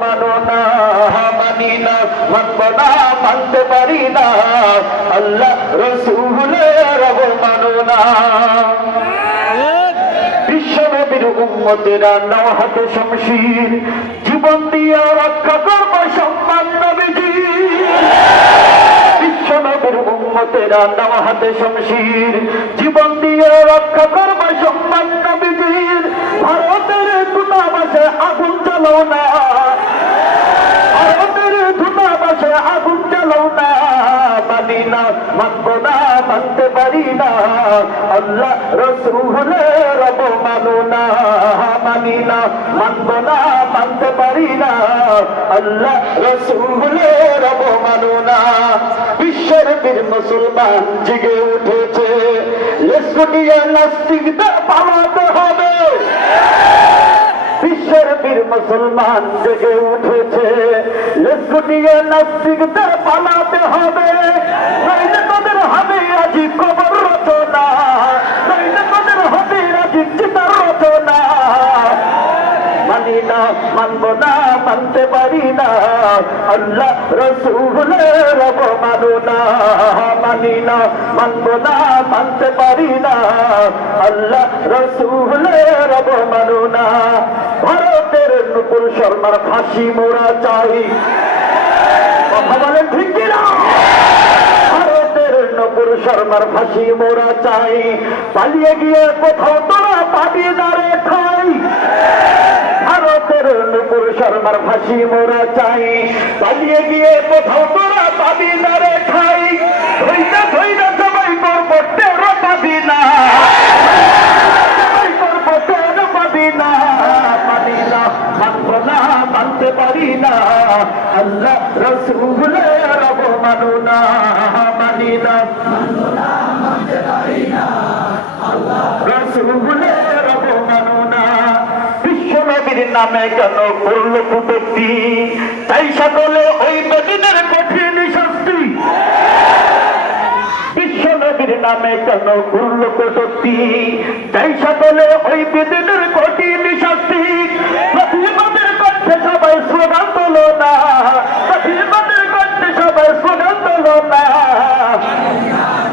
মানো না, মানি না, মানব না, মানতে পারি না, আল্লাহ রসুলের অবমানো না। বিশ্বনবীর উম্মতেরা নাও হাতে শমশির, জীবন দিয়ে রক্ষা করব সম্মান নবীজি। বিশ্বনবীর উম্মতেরা নাও হাতে শমশির, জীবন দিয়ে রক্ষা করব সম্মান নবীজির। ভারতের দূতাবাসে আগুন জ্বালাও না, ভারতের দূতাবাসে আগুন জ্বালাও না, মানি না, মানব না, মানতে পারি না, আল্লাহ রসুলের অবমানো না, মানি না, মানব না, মানতে পারি না, আল্লাহ রসুলের অবমানো না। বিশ্বের বীর মুসলমান জেগে উঠেছে, লেসকুটিয়ে নাস্তিকদের পালাতে হবে। বিশ্বের বীর মুসলমান জেগে উঠেছে, লেসকুটিয়ে নাস্তিকদের পালাতে হবে। নইলে তাদের হবে আজি কবর রচনা, নইলে তাদের হবে আজি চিতার রচনা। মানি না, মানব না, মানতে পারি না, আল্লাহ রসুলের অবমানো না, মানি না, মানব না, মানতে পারি না, আল্লাহ রসুলের অবমানো না। ভারতের নুপুর শর্মার ফাঁসি মোরা চাই, কথা বলেন ঠিক কিনা? ভারতের নুপুর শর্মার ফাঁসি মোরা চাই, পালিয়ে গিয়ে কোথাও তোরা পাবি না রে ঠাই। ভারতের নুপুর শর্মার ফাঁসি মোরা চাই, পালিয়ে গিয়ে কোথাও তোরা পাবি না রে ঠাই। ধৈর্য ধৈর্য সবাই করবো টেরো পাবি না, সবাই করবো টেরো পাবি না, মানি না, মানব না, মানতে পারি না, আল্লাহ রসুলের অবমানো না, মানি না, মানব না, মানতে পারি না, আল্লাহ রসুলের অবমানো না। বিশ্বনবীর নামে কেন করল কুটুক্তি, তাই সকলে ওই বেদিনের কঠিন শাস্তি। বিশ্বনবীর নামে কেন করল কটূক্তি, তাই সকলে ওই বেদিনের কঠিন শাস্তি। প্রতিবাদের কণ্ঠে সবাই স্লোগান তোলো না, প্রতিবাদের কণ্ঠে সবাই স্লোগান তোলো না,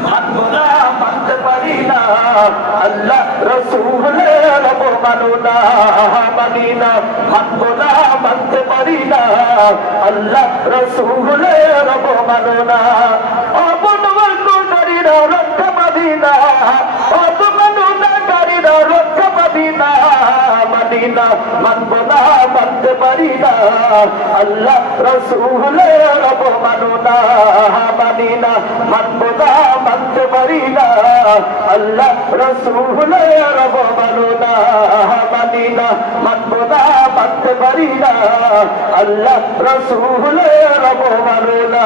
মানব না, মানতে পারি না, আল্লাহ রসুলের অবমানো না, মানি না, মানব না, মানতে পারি না, আল্লাহ রসুলের অবমানো না। অপমানকারীরা রক্ষা পাবি না, অপমানকারীরা রক্ষা পাবি না, মানি না, মানব না, মানতে পারি না, আল্লাহ রসুলের অবমানো না, মানি না, মানব না, মানতে পারি না, আল্লাহ রসুলের অবমানো না, মানি না, মানব না, মানতে পারি না, আল্লাহ রসুলের অবমানো না।